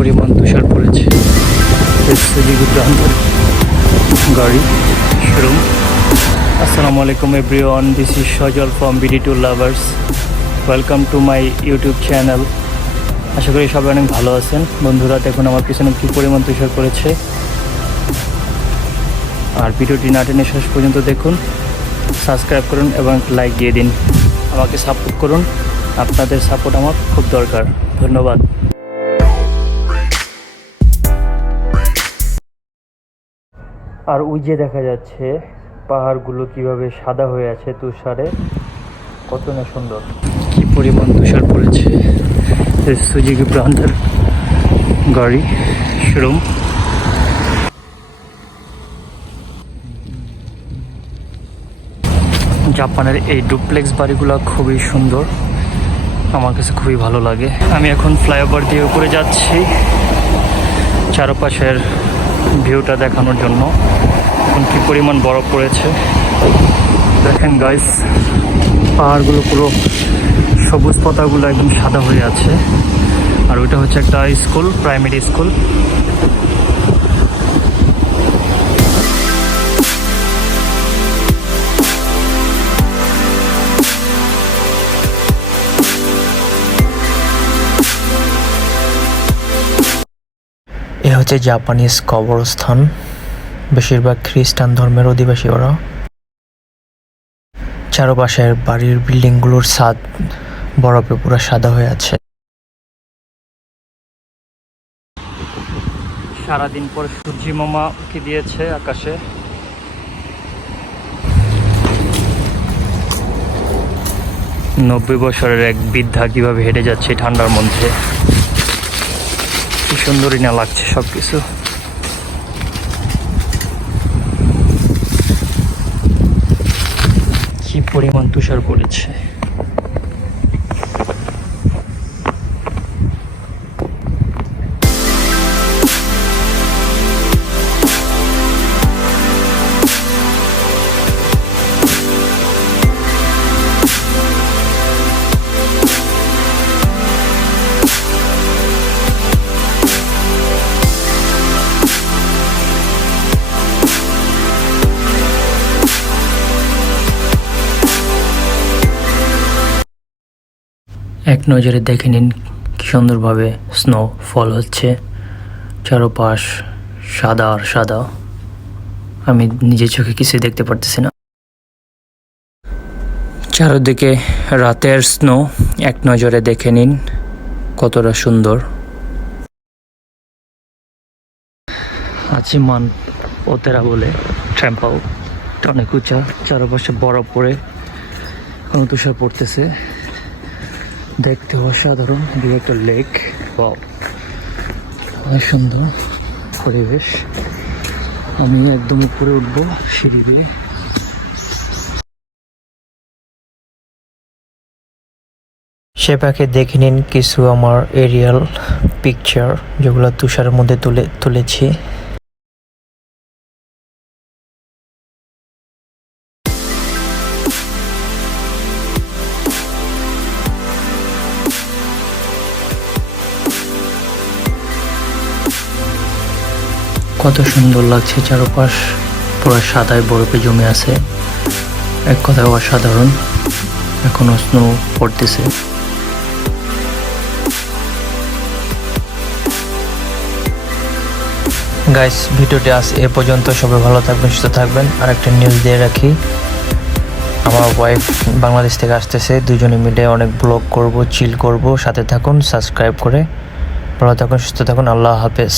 পরিমাণ তুষার পড়েছে। সুজুকি ব্র্যান্ডের গাড়ি শোরুম। আসসালামু আলাইকুম everyone, this is Sajal from BD2 lovers. Welcome to my YouTube channel. আশা করি সবাই অনেক ভালো আছেন। বন্ধুরা, দেখুন আমার পিছনে কী পরিমাণ তুষার পড়েছে। আর ভিডিওটি না টেনে শেষ পর্যন্ত দেখুন, সাবস্ক্রাইব করুন এবং লাইক দিয়ে দিন। আমাকে সাপোর্ট করুন, আপনাদের সাপোর্ট আমার খুব দরকার। ধন্যবাদ। আর ওই যে দেখা যাচ্ছে পাহাড়গুলো কিভাবে সাদা হয়ে আছে তুষারে, কত না সুন্দর। কি পরিমাণ তুষার পড়েছে। সুজুকি ব্র্যান্ডের গাড়ি শোরুম। জাপানের এই ডুপ্লেক্স বাড়িগুলো খুবই সুন্দর, আমার কাছে খুবই ভালো লাগে। আমি এখন ফ্লাইওভার দিয়ে উপরে যাচ্ছি চারপাশের ভিউটা দেখানোর জন্য। এখন কি পরিমাণ বরফ পড়েছে দেখেন গাইস। পাহাড়গুলো পুরো সবুজ পাতাগুলো একদম সাদা হয়ে আছে। আর ওইটা হচ্ছে একটা স্কুল, প্রাইমারি স্কুল। এ হচ্ছে জাপানিজ কবরস্থান, বেশিরভাগ খ্রিস্টান ধর্মের অধিবাসী ওরা। চারপাশের বাড়ির বিল্ডিংগুলোর ছাদ বরফে পুরো সাদা হয়ে আছে। সারাদিন পর সূর্যি মামা উঁকি দিয়েছে আকাশে। নব্বই বছরের এক বৃদ্ধা কিভাবে হেঁটে যাচ্ছে ঠান্ডার মধ্যে, কি সুন্দরই না লাগছে সবকিছু। কি পরিমাণ তুষার পড়েছে। এক নজরে দেখে নিন কি সুন্দরভাবে স্নো ফল হচ্ছে। চারপাশ সাদা আর সাদা, আমি নিজের চোখে কিছুই দেখতে পারতেছি না। চারদিকে রাতের স্নো এক নজরে দেখে নিন কতটা সুন্দর। আচিমান ওতেরা বলে ট্র্যাম্পাও, অনেক উঁচা, চারপাশে বরফ পড়ে কোনো তুষার পড়তেছে, দেখতে অসাধারণ। দু একটা লেক, অনেক সুন্দর পরিবেশ। আমি একদম উপরে উঠবো সিঁড়ি বেয়ে। সে পাখি দেখে নিন কিছু আমার এরিয়াল পিকচার, যেগুলো তুষারের মধ্যে তুলেছি। কত সুন্দর লাগছে, চারপাশ পুরো সাদায় বরফে জমে আছে। এক কথায় অসাধারণ। এখনো স্নো পড়তেছে। গাইস, ভিডিওটি আজ এ পর্যন্ত। সবাই ভালো থাকবেন, সুস্থ থাকবেন। আর একটা নিউজ দিয়ে রাখি, আমার ওয়াইফ বাংলাদেশ থেকে আসতেছে। দুজনে মিলে অনেক ব্লগ করব, চিল করব। সাথে থাকুন, সাবস্ক্রাইব করে। ভালো থাকুন, সুস্থ থাকুন। আল্লাহ হাফেজ।